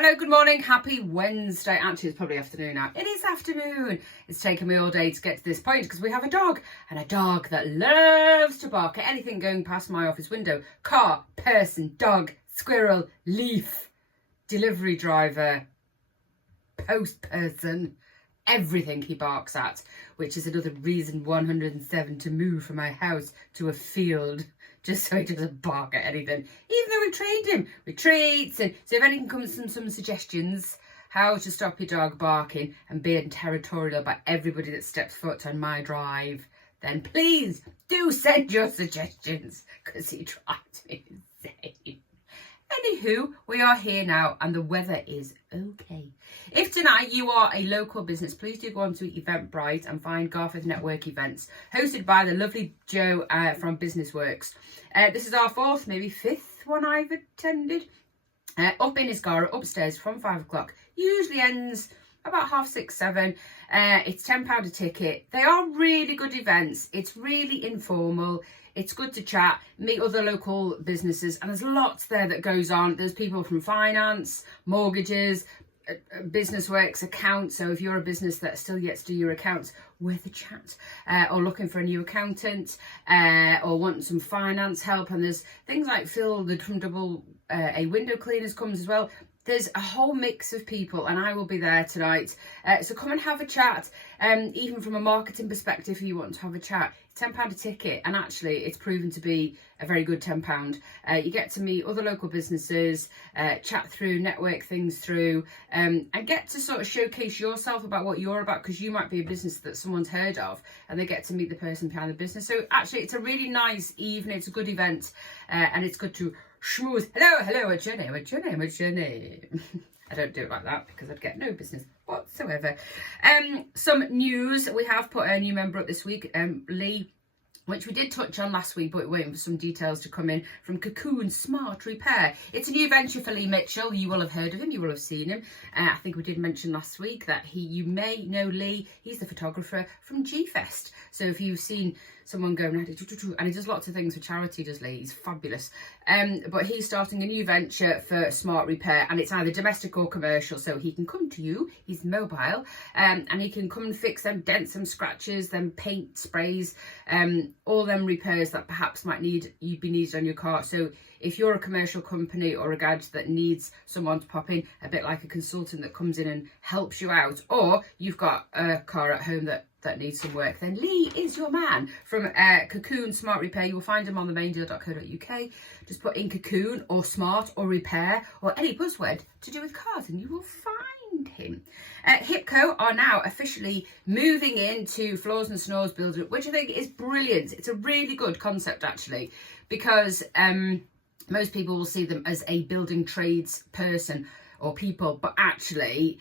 Hello, good morning, happy Wednesday. Actually, it's probably afternoon now. It is afternoon. It's taken me all day to get to this point because we have a dog, and a dog that loves to bark at anything going past my office window. Car, person, dog, squirrel, leaf, delivery driver, post person, everything he barks at, which is another reason 107 to move from my house to a field, just so he doesn't bark at anything, even though we've trained him with treats. And so if anyone comes with some suggestions how to stop your dog barking and being territorial about everybody that steps foot on my drive, then please do send your suggestions, because he drives me insane. Anywho, we are here now and the weather is okay. If tonight you are a local business, please do go on to Eventbrite and find Garforth Network Events, hosted by the lovely Jo from Business Works. This is our fourth, maybe fifth one I've attended. Up in Isgara, upstairs from 5 o'clock. Usually ends about 6:30, 7. It's £10 a ticket. They are really good events. It's really informal. It's good to chat, meet other local businesses, and there's lots there that goes on. There's people from finance, mortgages, business works, accounts. So if you're a business that still yet to do your accounts, worth a chat, or looking for a new accountant, or wanting some finance help. And there's things like Phil, the double A window cleaners comes as well. There's a whole mix of people, and I will be there tonight. So come and have a chat. Even from a marketing perspective, if you want to have a chat, it's £10 a ticket, and actually it's proven to be a very good £10. You get to meet other local businesses, chat through, network things through, and get to sort of showcase yourself about what you're about, because you might be a business that someone's heard of, and they get to meet the person behind the business. So actually it's a really nice evening. It's a good event, and it's good to schmooze. Hello, what's your name? What's your name? What's your name? I don't do it like that because I'd get no business whatsoever. Some news. We have put a new member up this week, Lee, which we did touch on last week, but we're waiting for some details to come in, from Cocoon Smart Repair. It's a new venture for Lee Mitchell. You will have heard of him. You will have seen him. I think we did mention last week that you may know Lee. He's the photographer from G-Fest. So if you've seen someone going around, and he does lots of things for charity, does Lee. He's fabulous. But he's starting a new venture for Smart Repair, and it's either domestic or commercial. So he can come to you. He's mobile, and he can come and fix them dents, them scratches, them paint sprays, all them repairs that perhaps be needed on your car. So if you're a commercial company or a garage that needs someone to pop in, a bit like a consultant that comes in and helps you out, or you've got a car at home that needs some work, then Lee is your man from Cocoon Smart Repair. You will find him on the maindeal.co.uk. Just put in Cocoon or Smart or Repair or any buzzword to do with cars and you will find him. Hipco are now officially moving into Floors and Snores building, which I think is brilliant. It's a really good concept actually, because most people will see them as a building trades person or people, but actually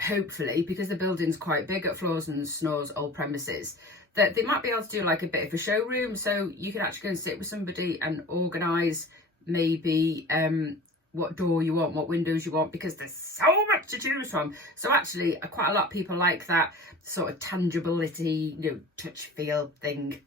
hopefully, because the building's quite big at Floors and Snores old premises, that they might be able to do like a bit of a showroom, so you can actually go and sit with somebody and organise maybe what door you want, what windows you want, because there's so much to choose from. So actually quite a lot of people like that sort of tangibility, touch feel thing.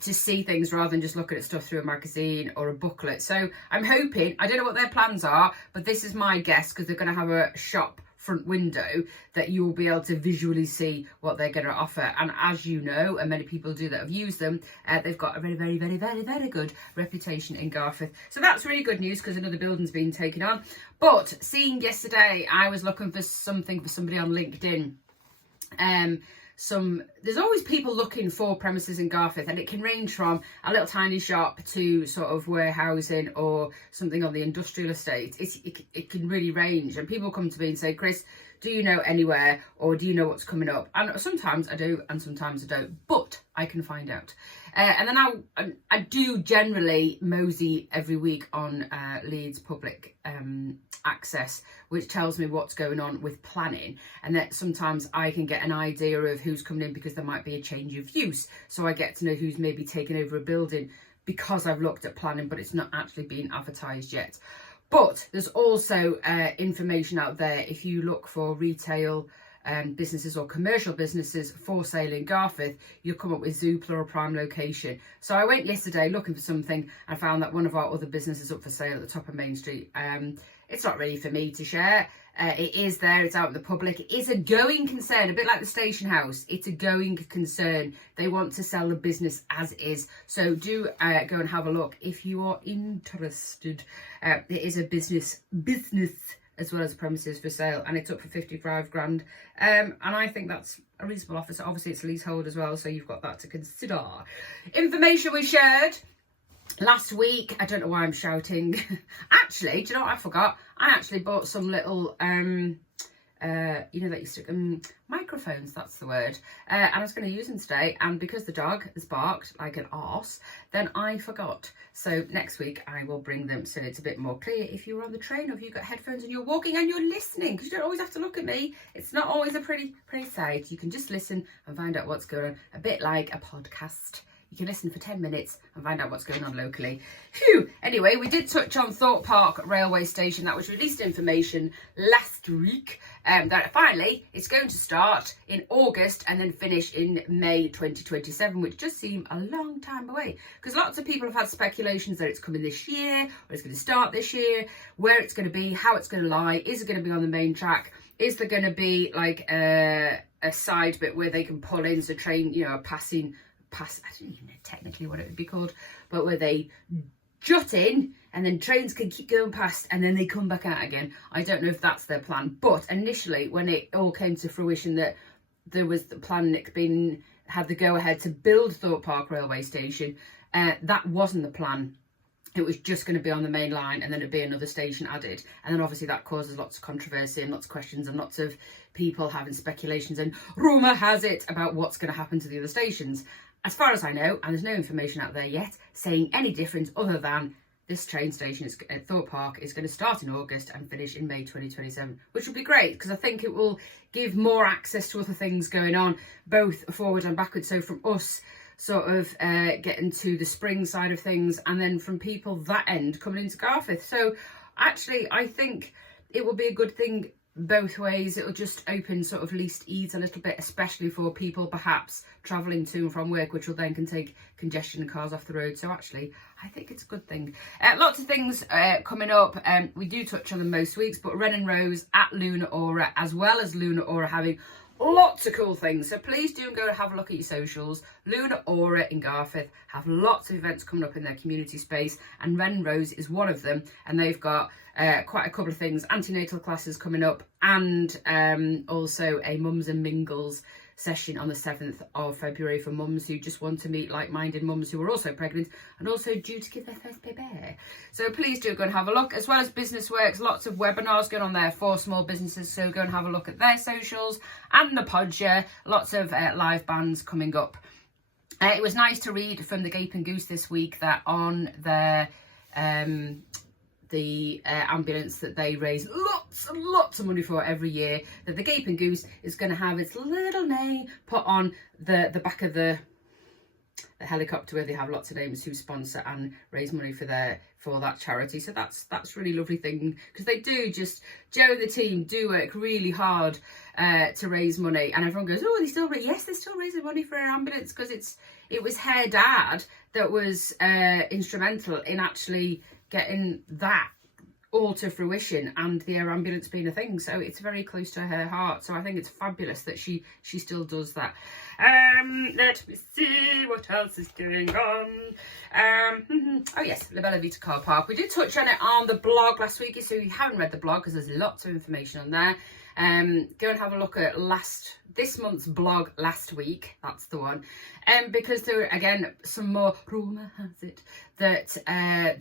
To see things rather than just looking at stuff through a magazine or a booklet. So I'm hoping, I don't know what their plans are, but this is my guess, because they're going to have a shop front window that you'll be able to visually see what they're going to offer. And as you know, and many people do that have used them, they've got a very, very, very, very, very good reputation in Garforth. So that's really good news, because another building's been taken on. But seeing yesterday, I was looking for something for somebody on LinkedIn. There's always people looking for premises in Garforth, and it can range from a little tiny shop to sort of warehousing or something on the industrial estate. It can really range, and people come to me and say, Chris, do you know anywhere, or do you know what's coming up? And sometimes I do and sometimes I don't, but I can find out. And then I do generally mosey every week on Leeds Public Access, which tells me what's going on with planning, and that sometimes I can get an idea of who's coming in, because there might be a change of use. So I get to know who's maybe taken over a building because I've looked at planning, but it's not actually been advertised yet. But there's also information out there if you look for retail businesses or commercial businesses for sale in Garforth, you'll come up with Zoopla or prime location. So I went yesterday looking for something and found that one of our other businesses up for sale at the top of Main Street. It's not really for me to share. It is there, it's out in the public. It is a going concern, a bit like the station house. It's a going concern. They want to sell the business as is. So do go and have a look if you are interested. It is a business as well as premises for sale, and it's up for 55 grand. And I think that's a reasonable offer. So obviously it's leasehold as well, so you've got that to consider. Information we shared last week. I don't know why I'm shouting. Actually, do you know what I forgot? I actually bought some little you know that you stick microphones, that's the word, and I was going to use them today, and because the dog has barked like an arse, then I forgot. So next week I will bring them so it's a bit more clear if you're on the train or if you've got headphones and you're walking and you're listening, because you don't always have to look at me. It's not always a pretty sight. You can just listen and find out what's going on, a bit like a podcast. You can listen for 10 minutes and find out what's going on locally. Phew. Anyway, we did touch on Thorpe Park railway station. That was released information last week. That finally it's going to start in August and then finish in May 2027, which does seem a long time away, because lots of people have had speculations that it's coming this year, or it's going to start this year, where it's going to be, how it's going to lie, is it going to be on the main track, is there going to be like a side bit where they can pull in, so train, you know, passing pass, I don't even know technically what it would be called, but where they jut in and then trains can keep going past and then they come back out again. I don't know if that's their plan, but initially when it all came to fruition that there was the plan, Nick had the go ahead to build Thorpe Park railway station, that wasn't the plan. It was just going to be on the main line and then it'd be another station added. And then obviously that causes lots of controversy and lots of questions and lots of people having speculations and rumour has it about what's going to happen to the other stations. As far as I know, and there's no information out there yet saying any difference other than this train station at Thorpe Park is going to start in August and finish in May 2027, which will be great because I think it will give more access to other things going on, both forward and backwards. So from us sort of getting to the spring side of things, and then from people that end coming into Garforth. So actually, I think it will be a good thing both ways. It'll just open sort of least ease a little bit, especially for people perhaps travelling to and from work, which will then can take congestion and cars off the road. So actually I think it's a good thing. Lots of things coming up. We do touch on them most weeks, but Ren and Rose at Luna Aura, as well as Luna Aura having lots of cool things, so please do go and have a look at your socials. Luna Aura in Garforth have lots of events coming up in their community space, and Ren and Rose is one of them, and they've got quite a couple of things, antenatal classes coming up, and also a mums and mingles session on the 7th of February for mums who just want to meet like-minded mums who are also pregnant and also due to give their first baby. So please do go and have a look, as well as Business Works, lots of webinars going on there for small businesses, so go and have a look at their socials, and the Podger, lots of live bands coming up. It was nice to read from the Gaping Goose this week that on their ambulance that they raise lots and lots of money for every year, that the Gaping Goose is going to have its little name put on the back of the helicopter, where they have lots of names who sponsor and raise money for that charity. So that's really lovely thing, because they do just, Joe and the team do work really hard to raise money, and everyone goes, oh, yes, they're still raising money for an ambulance, because it was her dad that was instrumental in actually getting that all to fruition, and the air ambulance being a thing. So it's very close to her heart. So I think it's fabulous that she still does that. Let me see what else is going on. Oh yes, La Bella Vita car park. We did touch on it on the blog last week, so if you haven't read the blog, because there's lots of information on there, go and have a look at this month's blog last week. That's the one. Because there are, again, some more rumour has it that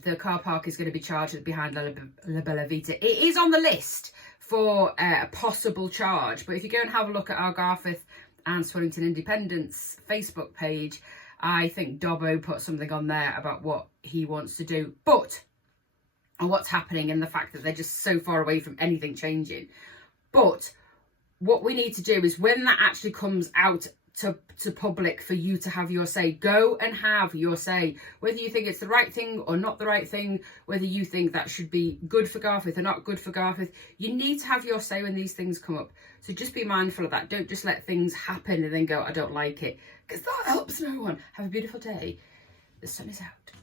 the car park is going to be charged behind La Bella Vita. It is on the list for a possible charge, but if you go and have a look at our Garforth and Swillington Independence Facebook page, I think Dobbo put something on there about what he wants to do, and what's happening, and the fact that they're just so far away from anything changing. But what we need to do is, when that actually comes out to public for you to have your say. Go and have your say, whether you think it's the right thing or not the right thing, whether you think that should be good for Garforth or not good for Garforth. You need to have your say when these things come up. So just be mindful of that. Don't just let things happen and then go, I don't like it, because that helps no one. Have a beautiful day. The sun is out.